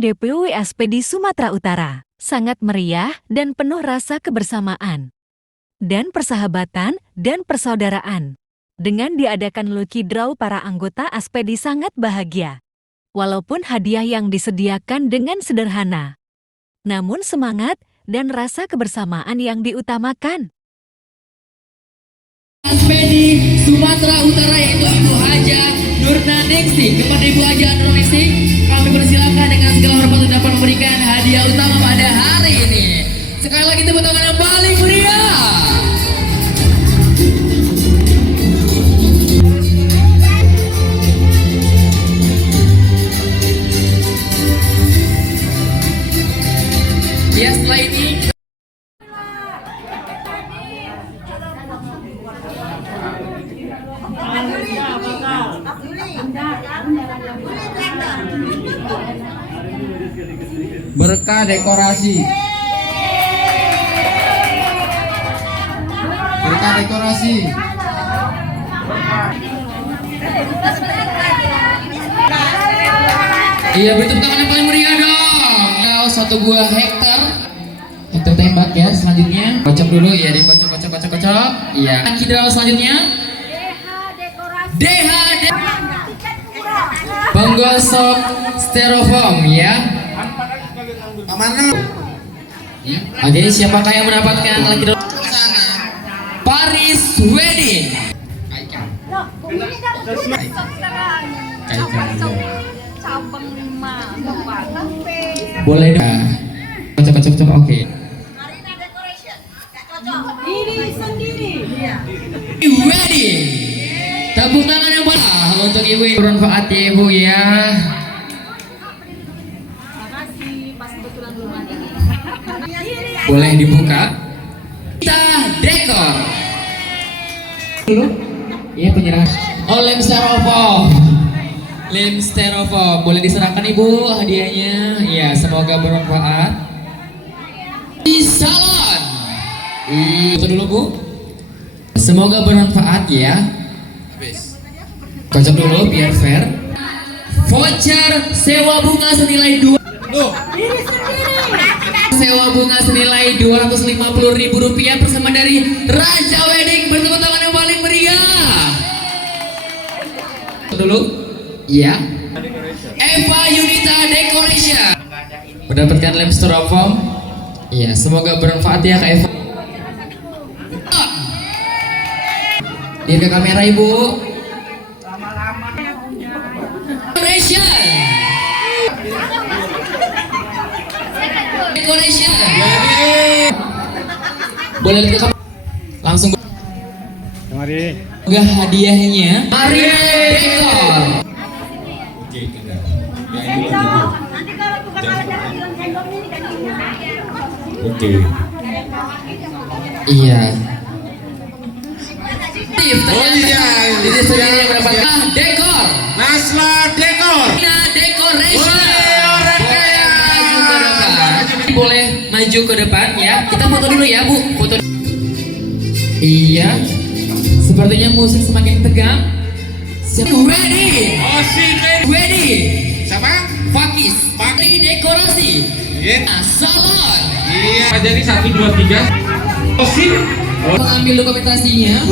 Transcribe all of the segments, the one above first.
DPW SPD Sumatera Utara sangat meriah dan penuh rasa kebersamaan dan persahabatan dan persaudaraan. Dengan diadakan lucky draw, para anggota SPD sangat bahagia. Walaupun hadiah yang disediakan dengan sederhana, namun semangat dan rasa kebersamaan yang diutamakan. SPD Sumatera Utara yaitu Ibu Haja Nurnaningsih. Kepada Ibu Haja Nurnaningsih, kami persilakan dengan segala hormat untuk dapat memberikan hadiah utama pada hari ini. Sekali lagi tepuk tangan yang paling meriah. Ya, setelah ini berkah dekorasi. Berkah dekorasi. iya, bentuk tangan yang paling meriah dong. Satu buah hektar tembak ya. Selanjutnya kocok dulu ya, dikocok. Iya. Kidral selanjutnya DH penggosok styrofoam ya. Oke, siapakah yang mendapatkan lagi Paris Wedding? Boleh dong. Kocok. Oke. Wedding. Tepuk tangan yang paling untuk ibu bermanfaat ya ibu ya. Boleh dibuka. Kita dekor dulu. Iya, penyerahan. Oh, lem styrofoam. Boleh diserahkan ibu hadiahnya. Iya, semoga bermanfaat. Di salon. Itu dulu bu. Semoga bermanfaat ya. Kocok dulu biar fair. Voucher sewa bunga senilai 2. Sewa bunga senilai Rp250.000 bersama dari Raja Wedding. Bertepuk tangan yang paling meriah. Dulu, iya. Eva Yunita Decoration mendapatkan lem styrofoam. Iya, semoga bermanfaat ya Kak Eva. Lihat ke kamera ibu. Decoration. Boleh lihat ke kamera. Langsung. Mari. Enggak hadiahnya. Mari dekor. Oke. Iya. Oh iya. Ini sendiri yang mendapatkan dekor. Nasla Dekor. Decoration. Boleh maju ke depan ya. Kita foto dulu ya bu. Foto. Iya. Sepertinya musik semakin tegang. Ready. Ready. Siapa? Fakis. Dekorasi. Iya. Salon. Iya. Jadi 1, 2, 3. Osin. Mengambil dokumentasinya.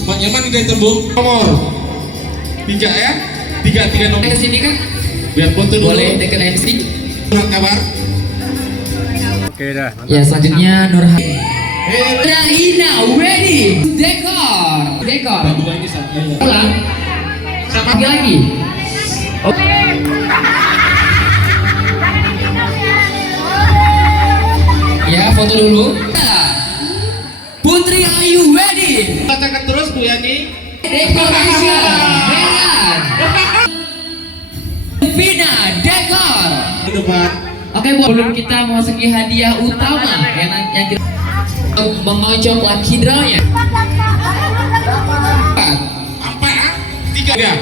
Pak Nyaman udah tembung nomor 3 ya. 3 nomor. Ke sini kan? Biar foto dulu. Boleh dekat MC. Surat kabar. Oke dah. Ya, selanjutnya Nurhayati. Raina Wedding Dekor. Dua ini satu. Ulang. Sama Lagi. Oh. Ya, foto dulu. Putri Ayu Wedding. Bacakan terus Bu Yani. Decoration. Heran. Vina Dekor. Ke depan. Oke, sebelum kita memasuki hadiah utama yang kita mengocok lucky draw-nya. Apa ya? 3 ya.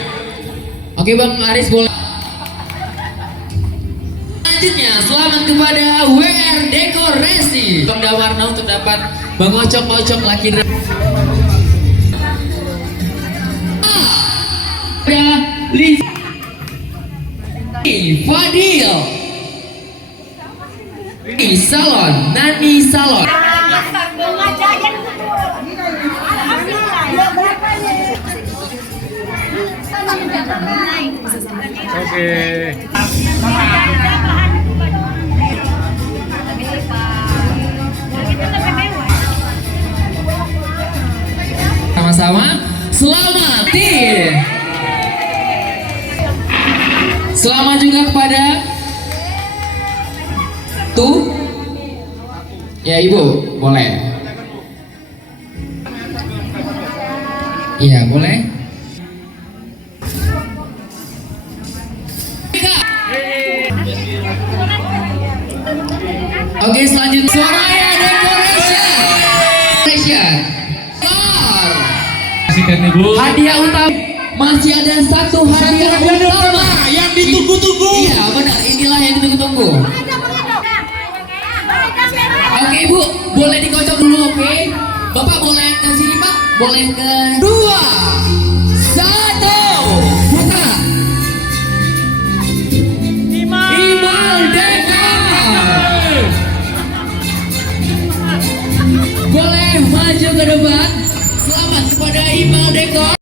Oke Bang Aris, boleh. Selanjutnya selamat kepada WR Dekorasi Bangda Warna untuk dapat mengocok-ngocok lucky draw. Ada Fadil Salon, Nani Salon. Oke. Sama-sama. Selamat. Selamat juga kepada ya Ibu, boleh. Iya, boleh. Oke, selanjutnya Soraya Decoration. Kasihkan Ibu. Hadiah utama masih ada satu hadiah utama yang ditunggu-tunggu. Iya, benar. Inilah yang ditunggu-tunggu. Oke Ibu, boleh dikocok dulu, oke? Bapak boleh ke sini Pak? Boleh ke 2, 1, buka. Imal Dekor. Boleh maju ke depan. Selamat kepada Imal Dekor.